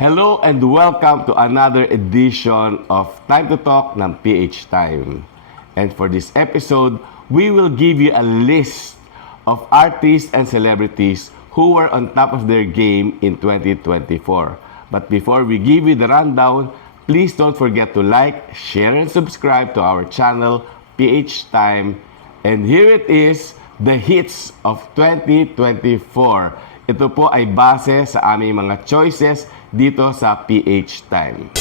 Hello and welcome to another edition of Time to Talk ng PH Time. And for this episode, we will give you a list of artists and celebrities who were on top of their game in 2024. But before we give you the rundown, please don't forget to like, share, and subscribe to our channel, PH Time. And here it is, the hits of 2024. Ito po ay base sa aming mga choices dito sa PH Time.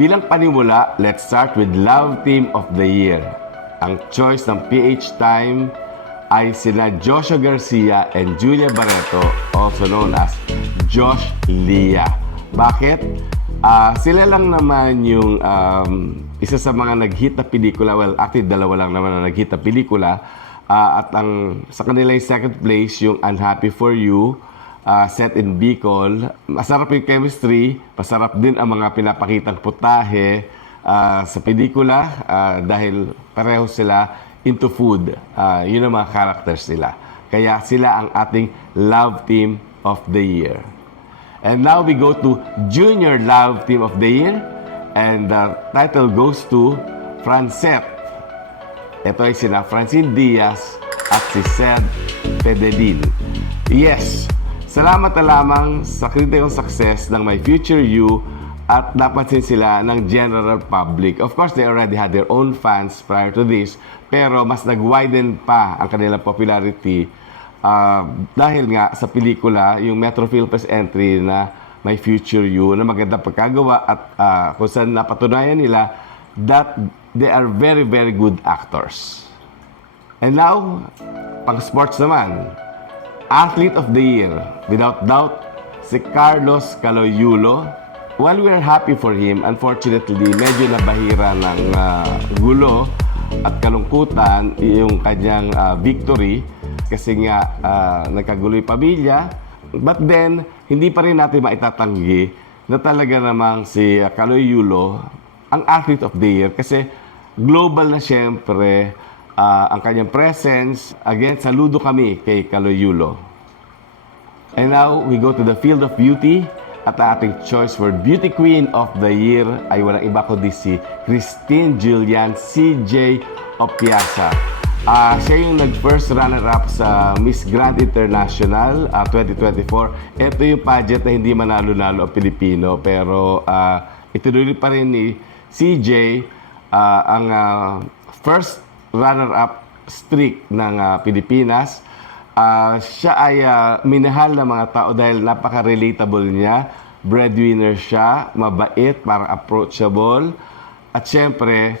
Bilang panimula, let's start with Love Team of the Year. Ang choice ng PH Time ay sina Joshua Garcia and Julia Barreto, also known as Josh Lia. Bakit? Ah, sila lang naman yung um, isa sa mga nag-hit na pelikula. Well, actually, dalawa lang naman na nag-hit na pelikula. Ah, at ang sa kanila yung second place, yung Unhappy For You, ah, set in Bicol. Masarap yung chemistry, masarap din ang mga pinapakitang putahe ah, sa pelikula ah, dahil pareho sila into food. Ah, yun ang mga characters nila. Kaya sila ang ating love team of the year. And now we go to Junior Love Team of the Year. And the title goes to Francette. Ito ay sina Francine Diaz at si Sed Pedelin. Yes, salamat na lamang sa critical success ng My Future You at napansin sila ng general public. Of course, they already had their own fans prior to this, pero mas nag-widen pa ang kanilang popularity ah, dahil nga sa pelikula, yung Metro Press entry na My Future You, na maganda pagkagawa at ah, kung saan napatunayan nila that they are very, very good actors. And now, pang sports naman, Athlete of the Year, without doubt, si Carlos Caloyulo. While we are happy for him, unfortunately, medyo nabahira ng ah, gulo at kalungkutan yung kanyang ah, victory kasi nga ah, nagkagulo pamilya. But then, hindi pa rin natin maitatanggi na talaga namang si ah, Caloyulo ang Athlete of the Year kasi global na siyempre ah, ang kanyang presence. Again, saludo kami kay Caloyulo. And now, we go to the field of beauty. At ang ating choice for Beauty Queen of the Year ay walang iba kundi si Christine Julian CJ Opiasa. Ah, siya yung nag-first runner-up sa Miss Grand International ah, 2024. Ito yung pageant na hindi manalo-nalo ang Pilipino pero ah, itinuloy pa rin ni CJ ah, ang ah, first runner-up streak ng ah, Pilipinas. Ah, siya ay ah, minahal ng mga tao dahil napaka-relatable niya. Breadwinner siya, mabait, parang approachable. At syempre,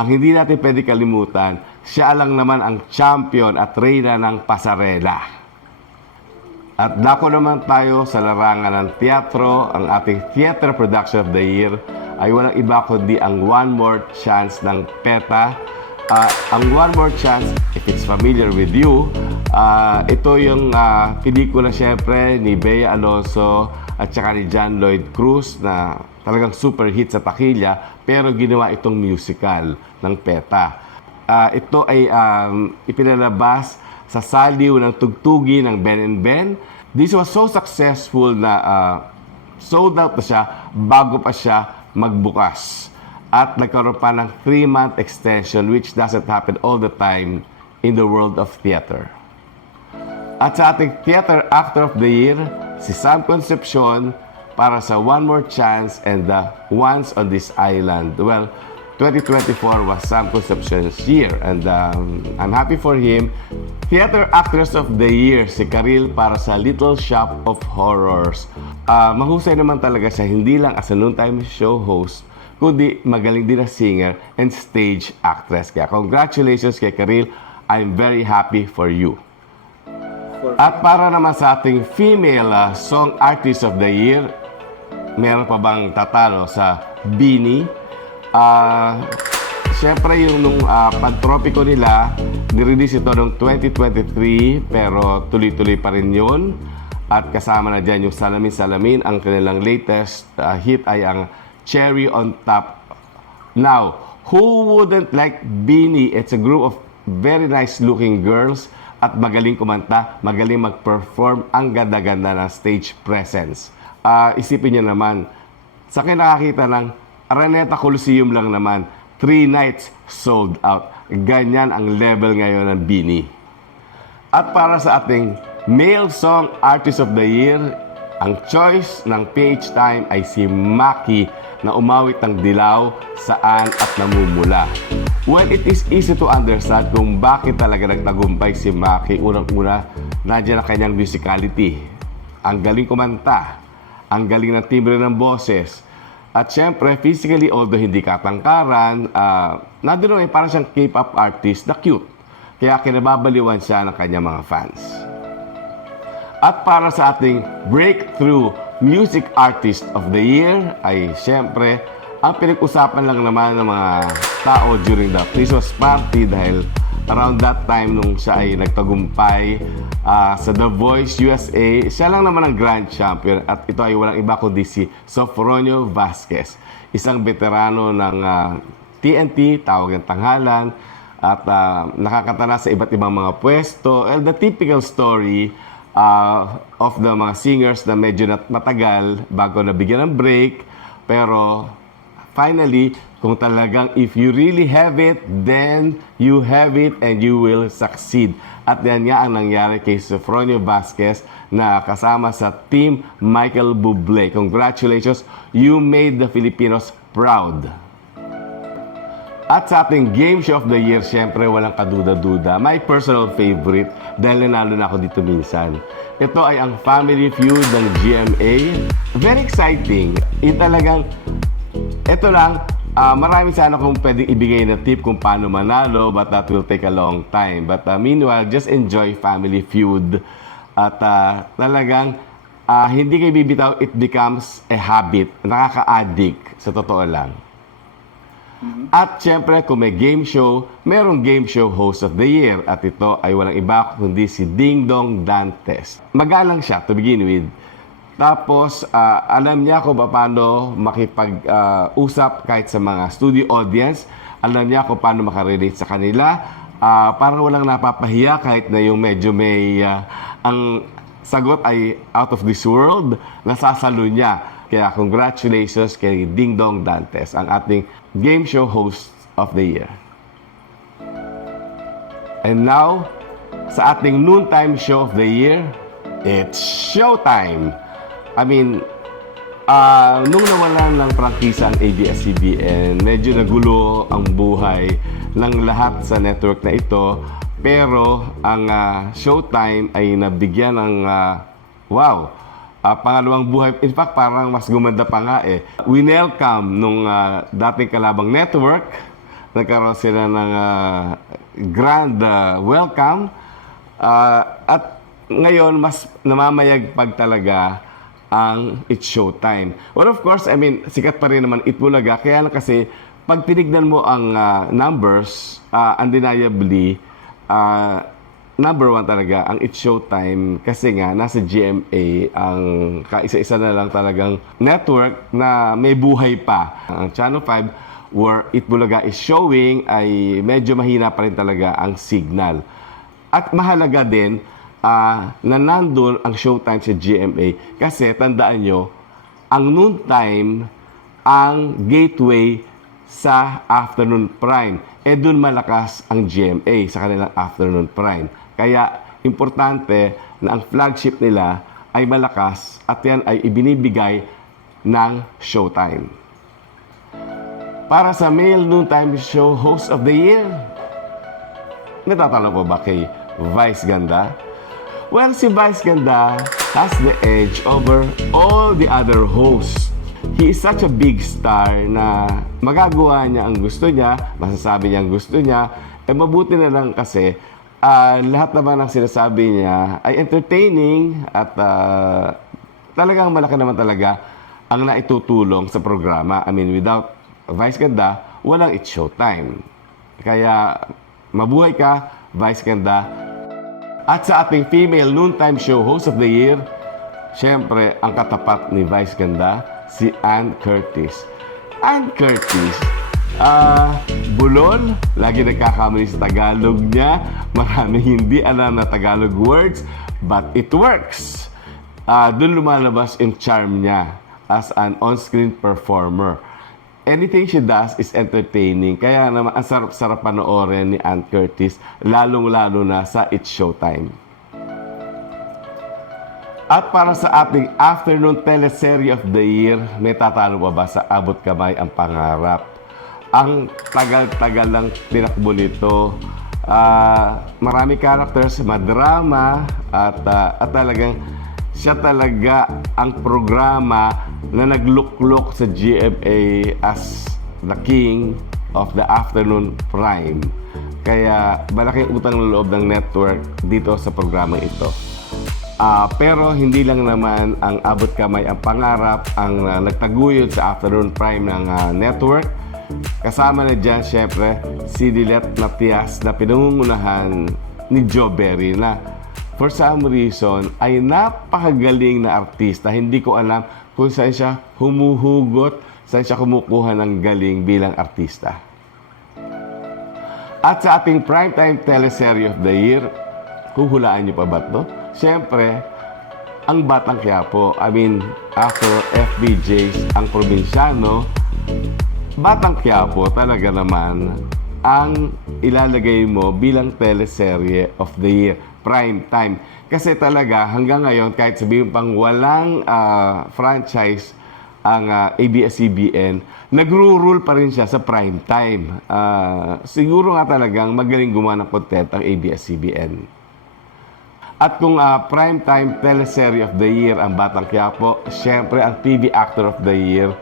ang hindi natin pwede kalimutan, siya lang naman ang champion at reyna ng pasarela. At dako naman tayo sa larangan ng teatro. Ang ating Theater Production of the Year ay walang iba kundi ang One More Chance ng PETA. Ah, ang One More Chance, if it's familiar with you, ah, ito yung ah, pelikula syempre ni Bea Alonso at saka ni John Lloyd Cruz na talagang super hit sa takilya pero ginawa itong musical ng PETA. Ah, ito ay um, ipinalabas sa saliw ng tugtugi ng Ben and Ben. This was so successful na ah, sold out na siya bago pa siya magbukas. At nagkaroon pa ng 3-month extension which doesn't happen all the time in the world of theater. At sa ating Theater Actor of the Year, si Sam Concepcion para sa One More Chance and the Once on This Island. Well, 2024 was Sam Concepcion's year and um, I'm happy for him. Theater Actress of the Year, si Karil para sa Little Shop of Horrors. Ah, mahusay naman talaga siya, hindi lang as a noontime show host, kundi magaling din na singer and stage actress. Kaya congratulations kay Karil. I'm very happy for you. At para naman sa ating female ah, song artist of the year, meron pa bang tatalo sa Bini? Ah, Siyempre yung nung ah, pantropiko nila, nirelease ito noong 2023 pero tuloy-tuloy pa rin yun. At kasama na dyan yung Salamin Salamin. Ang kanilang latest uh, hit ay ang Cherry on Top. Now, who wouldn't like Beanie? It's a group of very nice looking girls at magaling kumanta, magaling mag-perform, ang ganda-ganda ng stage presence. Ah, isipin niyo naman, sa akin nakakita ng Araneta Coliseum lang naman, three nights sold out. Ganyan ang level ngayon ng Beanie. At para sa ating Male Song Artist of the Year, ang choice ng PH Time ay si Maki na umawit ng dilaw, saan at namumula. Well, it is easy to understand kung bakit talaga nagtagumpay si Maki. Unang-una, nandiyan ang kanyang musicality. Ang galing kumanta, ang galing ng timbre ng boses. At syempre, physically, although hindi katangkaran, uh, nandun naman parang siyang K-pop artist na cute. Kaya kinababaliwan siya ng kanyang mga fans. At para sa ating Breakthrough Music Artist of the Year ay siyempre ang pinag-usapan lang naman ng mga tao during the Christmas party dahil around that time nung siya ay nagtagumpay ah, sa The Voice USA, siya lang naman ang grand champion at ito ay walang iba kundi si Sofronio Vasquez, isang veterano ng ah, TNT, tawag ng tanghalan, at ah, nakakanta na sa iba't ibang mga pwesto. And the typical story uh, of the mga singers na medyo nat- matagal bago nabigyan ng break. Pero finally, kung talagang if you really have it, then you have it and you will succeed. At yan nga ang nangyari kay Sofronio Vasquez na kasama sa Team Michael Bublé. Congratulations, you made the Filipinos proud. At sa ating Game Show of the Year, syempre walang kaduda-duda. My personal favorite dahil nanalo na ako dito minsan. Ito ay ang Family Feud ng GMA. Very exciting. Yung talagang, ito lang, ah, marami sana kung pwedeng ibigay na tip kung paano manalo but that will take a long time. But ah, meanwhile, just enjoy Family Feud. At ah, talagang, ah, hindi kayo bibitaw, it becomes a habit. Nakaka-addict, sa totoo lang. At syempre, kung may game show, merong game show host of the year. At ito ay walang iba kundi si Ding Dong Dantes. Magalang siya to begin with. Tapos, ah, alam niya kung paano makipag-usap kahit sa mga studio audience. Alam niya kung paano makarelate sa kanila. Ah, parang walang napapahiya kahit na yung medyo may... ah, ang sagot ay out of this world, nasasalo niya. Kaya congratulations kay Ding Dong Dantes, ang ating game show host of the year. And now, sa ating noontime show of the year, it's showtime! I mean, ah nung nawalan ng prangkisa ang ABS-CBN, medyo nagulo ang buhay ng lahat sa network na ito. Pero ang ah, showtime ay nabigyan ng, ah, wow, ah, pangalawang buhay. In fact, parang mas gumanda pa nga eh. We welcome nung ah, dating kalabang network, nagkaroon sila ng ah, grand ah, welcome. Ah, at ngayon, mas namamayagpag talaga ang It's Showtime. Well, of course, I mean, sikat pa rin naman Itbulaga. Kaya lang kasi, pag tinignan mo ang ah, numbers, ah, undeniably, ah, number one talaga ang It's Showtime kasi nga nasa GMA ang kaisa-isa na lang talagang network na may buhay pa. Ang Channel 5 where Itbulaga is showing ay medyo mahina pa rin talaga ang signal. At mahalaga din ah, na nandun ang showtime sa GMA kasi tandaan nyo, ang noontime ang gateway sa afternoon prime. Eh dun malakas ang GMA sa kanilang afternoon prime. Kaya importante na ang flagship nila ay malakas at yan ay ibinibigay ng showtime. Para sa male noontime show host of the year, Natatanong ko ba kay Vice Ganda? Well, si Vice Ganda has the edge over all the other hosts. He is such a big star na magagawa niya ang gusto niya, masasabi niya ang gusto niya. Eh mabuti na lang kasi ah, lahat naman ng sinasabi niya ay entertaining at ah, talagang malaki naman talaga ang naitutulong sa programa. I mean, without Vice Ganda, walang It's Showtime. Kaya mabuhay ka, Vice Ganda. At sa ating female noontime show host of the year, Siyempre, ang katapat ni Vice Ganda, si Ann Curtis. Ann Curtis, ah, bulol, lagi nagkakamali sa Tagalog niya. Maraming hindi alam na Tagalog words, but it works. Ah, doon lumalabas yung charm niya as an on-screen performer. Anything she does is entertaining. Kaya naman, ang sarap-sarap panoorin ni Ann Curtis, lalong-lalo na sa It's Showtime. At para sa ating afternoon teleserye of the year, may tatalo pa ba sa Abot Kamay ang Pangarap? Ang tagal-tagal lang tinakbo nito. Ah, marami characters, madrama, at, ah, at talagang siya talaga ang programa na nagluklok sa GMA as the king of the afternoon prime. Kaya malaking utang ng loob ng network dito sa programa ito. Ah, pero hindi lang naman ang abot kamay ang pangarap ang ah, nagtaguyod sa afternoon prime ng ah, network. Kasama na dyan, syempre, si Dilet Matias na pinangungunahan ni Joe Berry na for some reason ay napakagaling na artista. Hindi ko alam kung saan siya humuhugot, saan siya kumukuha ng galing bilang artista. At sa ating primetime teleserye of the year, huhulaan niyo pa ba ito? Siyempre, ang Batang Quiapo. I mean, after FBJ's ang probinsyano, Batang Quiapo talaga naman ang ilalagay mo bilang teleserye of the year, prime time. Kasi talaga hanggang ngayon kahit sabihin pang walang ah, franchise ang ah, ABS-CBN, nagro-rule pa rin siya sa prime time. Ah, siguro nga talagang magaling gumawa ng content ang ABS-CBN. At kung ah, prime time teleserye of the year ang Batang Quiapo, syempre ang TV actor of the year,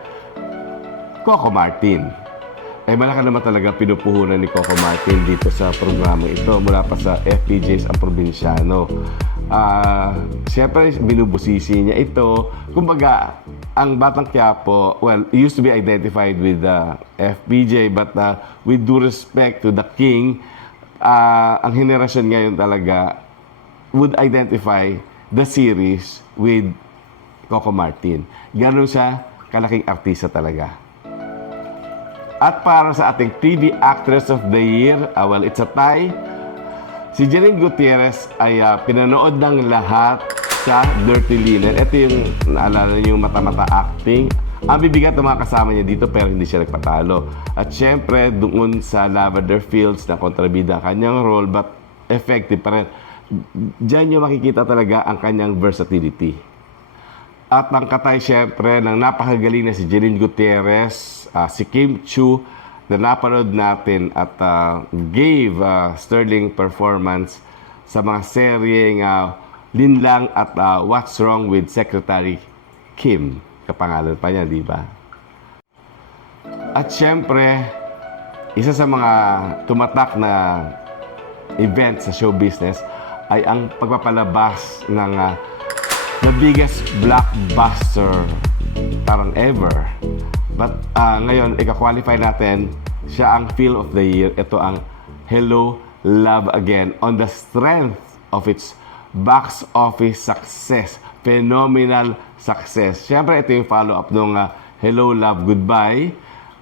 Coco Martin. Eh malaki naman talaga pinupuhunan ni Coco Martin dito sa programa ito mula pa sa FPJs ang probinsyano. Ah, Siyempre, binubusisi niya ito. Kumbaga, ang Batang Quiapo, well, used to be identified with the FPJ but uh, with due respect to the king, ah, ang henerasyon ngayon talaga would identify the series with Coco Martin. Ganon siya, kalaking artista talaga. At para sa ating TV Actress of the Year, ah, well, it's a tie. Si Jeline Gutierrez ay ah, pinanood ng lahat sa Dirty Linen. Ito yung naalala niyo yung mata-mata acting. Ang bibigat ng mga kasama niya dito pero hindi siya nagpatalo. At syempre, doon sa Lavender Fields na kontrabida ang kanyang role but effective pa rin. Diyan yung makikita talaga ang kanyang versatility. At ang katay syempre ng napakagaling na si Jeline Gutierrez, ah, si Kim Chu, na napanood natin at ah, gave ah, sterling performance sa mga seryeng uh, Linlang at ah, What's Wrong with Secretary Kim. Kapangalan pa niya, di ba? At syempre, isa sa mga tumatak na event sa show business ay ang pagpapalabas ng ah, the biggest blockbuster parang ever. But ah, ngayon, ika-qualify natin siya ang Feel of the Year. Ito ang Hello, Love Again on the strength of its box office success. Phenomenal success. Siyempre, ito yung follow-up nung ah, Hello, Love, Goodbye.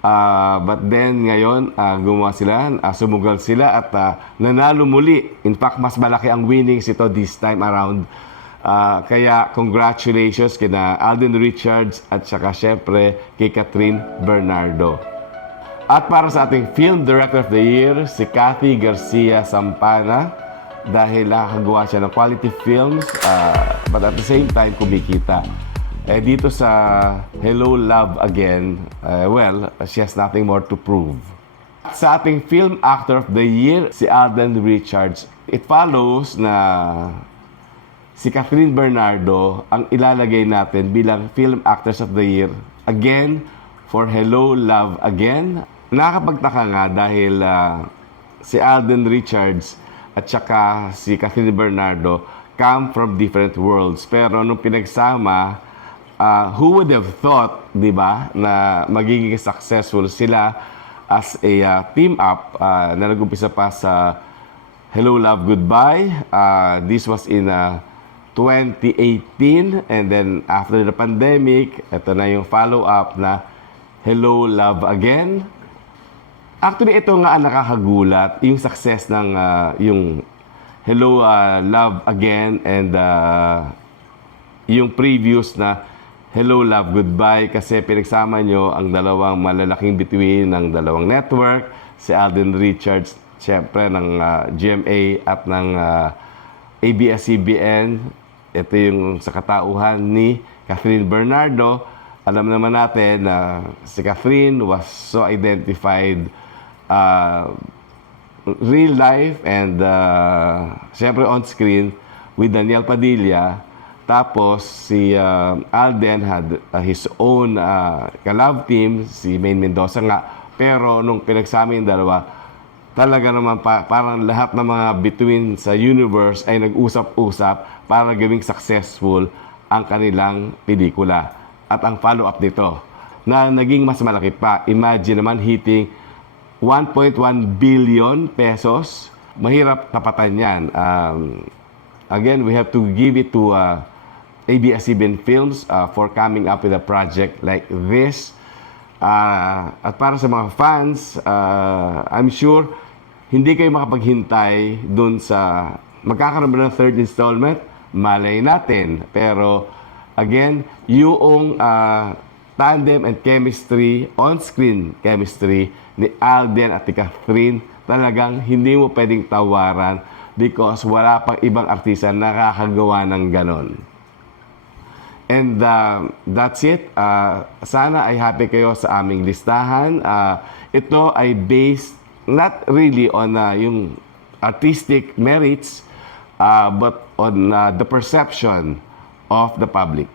Ah, but then ngayon, ah, gumawa sila, ah, sumugal sila at ah, nanalo muli. In fact, mas malaki ang winnings ito this time around. Ah, kaya congratulations kina Alden Richards at saka syempre kay Catherine Bernardo. At para sa ating Film Director of the Year, si Kathy Garcia Sampana dahil nakakagawa siya ng quality films ah, but at the same time kumikita. Eh dito sa Hello Love Again, eh, well, she has nothing more to prove. Sa ating Film Actor of the Year, si Alden Richards, it follows na si Catherine Bernardo ang ilalagay natin bilang Film Actors of the Year. Again, for Hello, Love Again. Nakakapagtaka nga dahil ah, si Alden Richards at saka si Catherine Bernardo come from different worlds. Pero nung pinagsama, ah, who would have thought, di ba, na magiging successful sila as a ah, team up ah, na nag-umpisa pa sa Hello, Love, Goodbye. Ah, this was in ah, 2018 and then after the pandemic, ito na yung follow-up na Hello Love Again. Actually, ito nga ang nakakagulat, yung success ng ah, yung Hello ah, Love Again and ah, yung previous na Hello Love Goodbye kasi pinagsama nyo ang dalawang malalaking bituin ng dalawang network, si Alden Richards, syempre ng ah, GMA at ng ah, ABS-CBN. Ito yung sa katauhan ni Catherine Bernardo. Alam naman natin na si Catherine was so identified ah, real life and uh, siyempre on screen with Daniel Padilla. Tapos si uh, Alden had uh, his own uh, kalab team, si Maine Mendoza nga. Pero nung pinagsama yung dalawa, talaga naman pa, parang lahat ng mga between sa universe ay nag-usap-usap para gawing successful ang kanilang pelikula. At ang follow-up nito, na naging mas malaki pa. Imagine naman hitting 1.1 billion pesos. Mahirap tapatan yan. Um, again, we have to give it to uh, ABS-CBN Films uh, for coming up with a project like this. Uh, at para sa mga fans, uh, I'm sure hindi kayo makapaghintay dun sa magkakaroon ba ng third installment? Malay natin. Pero again, yung uh, tandem and chemistry, on-screen chemistry ni Alden at ni Catherine, talagang hindi mo pwedeng tawaran because wala pang ibang artista na nakakagawa ng ganon. And uh, that's it. Uh, sana ay happy kayo sa aming listahan. Uh, ito ay based not really on uh, yung artistic merits, uh, but on uh, the perception of the public.